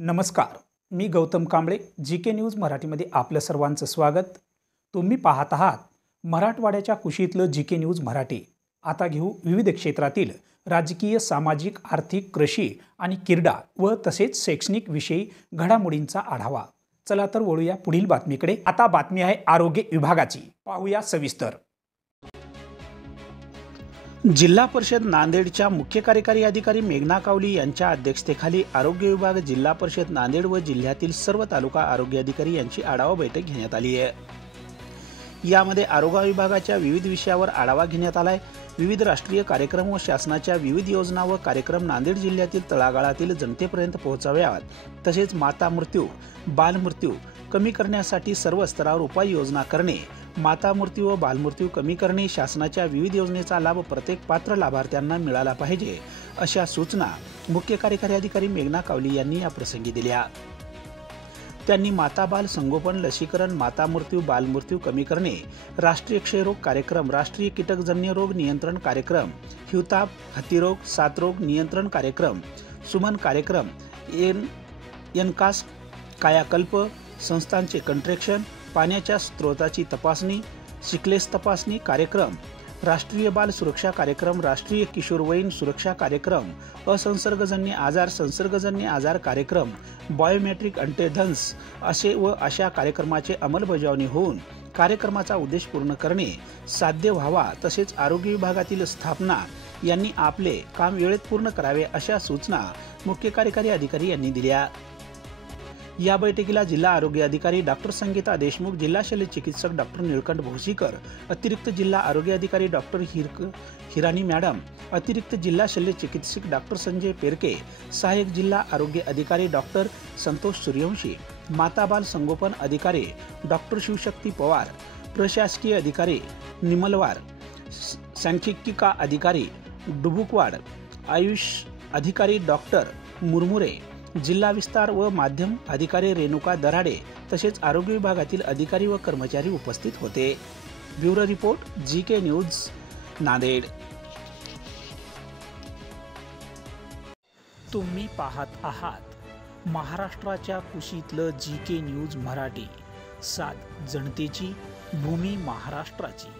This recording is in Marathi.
नमस्कार, मी गौतम कांबळे जी के न्यूज मराठीमध्ये आपलं सर्वांचं स्वागत। तुम्ही पाहत आहात मराठवाड्याच्या कुशीतलं जी के न्यूज मराठी। आता घेऊ विविध क्षेत्रातील राजकीय, सामाजिक, आर्थिक, कृषी आणि क्रीडा व तसेच शैक्षणिक विषयी घडामोडींचा आढावा। चला तर वळूया पुढील बातमीकडे। आता बातमी आहे आरोग्य विभागाची, पाहूया सविस्तर। जिल्हा परिषद नांदेडच्या मुख्य कार्यकारी अधिकारी मेघना कावली यांच्या अध्यक्षतेखाली आरोग्य विभाग, जिल्हा परिषद नांदेड व जिल्ह्यातील सर्व तालुका आरोग्य अधिकारी यांची आढावा बैठक घेण्यात आली आहे। यामध्ये आरोग्य विभागाच्या विविध विषयावर आढावा घेण्यात आलाय। विविध राष्ट्रीय कार्यक्रम व शासनाच्या विविध योजना व कार्यक्रम नांदेड जिल्ह्यातील तळागाळातील जनतेपर्यंत पोहोचाव्यात, तसेच माता मृत्यू, बाल मृत्यू कमी करण्यासाठी सर्व स्तरावर उपाययोजना करणे, माता मृत्यू व बालमृत्यू कमी करणे, शासनाच्या विविध योजनेचा लाभ प्रत्येक पात्र लाभार्थ्यांना मिळाला पाहिजे, अशा सूचना मुख्य कार्यकारी अधिकारी मेघना कावली यांनी या प्रसंगी दिल्या। त्यांनी माता बाल संगोपन, लसीकरण, माता मृत्यू, बालमृत्यू कमी करणे, राष्ट्रीय क्षयरोग कार्यक्रम, राष्ट्रीय कीटकजन्य रोग नियंत्रण कार्यक्रम, हिवताप, हत्तीरोग, साथरोग नियंत्रण कार्यक्रम, सुमन कार्यक्रम, एनकास कायाकल्प, संस्थांचे कंट्रॅक्शन, पाण्याच्या स्त्रोताची तपासणी, सिकलेस तपासणी कार्यक्रम, राष्ट्रीय बाल सुरक्षा कार्यक्रम, राष्ट्रीय किशोरवयीन सुरक्षा कार्यक्रम, असंसर्गजन्य आजार, संसर्गजन्य आजार कार्यक्रम, बायोमेट्रिक अंत्यधन्स अशा कार्यक्रमाचे अंमलबजावणी होऊन कार्यक्रमाचा उद्देश पूर्ण करणे साध्य व्हावा, तसेच आरोग्य विभागातील स्थापना यांनी आपले काम वेळेत पूर्ण करावे, अशा सूचना मुख्य कार्यकारी अधिकारी यांनी दिल्या। या बैठकीला जिल्हा आरोग्य अधिकारी डॉक्टर संगीता देशमुख, जिल्हा शल्य चिकित्सक डॉक्टर निळकंठ भोसीकर, अतिरिक्त जिल्हा आरोग्य अधिकारी डॉक्टर हिराणी मॅडम, अतिरिक्त जिल्हा शल्य चिकित्सक डॉक्टर संजय पेरके, सहाय्यक जिल्हा आरोग्य अधिकारी डॉक्टर संतोष सूर्यवंशी, माता बाल संगोपन अधिकारी डॉक्टर शिवशक्ती पवार, प्रशासकीय अधिकारी निमलवार, सांख्यिकीका अधिकारी डुबुकवाड, आयुष अधिकारी डॉक्टर मुरमुरे, जिल्हा विस्तार व माध्यम अधिकारी रेणुका दराडे तसेच आरोग्य विभागातील अधिकारी व कर्मचारी उपस्थित होते। ब्युरो रिपोर्ट, जी के न्यूज नांदेड। तुम्ही पाहत आहात महाराष्ट्राच्या कुशीतलं जी के न्यूज मराठी, सात जनतेची, भूमी महाराष्ट्राची।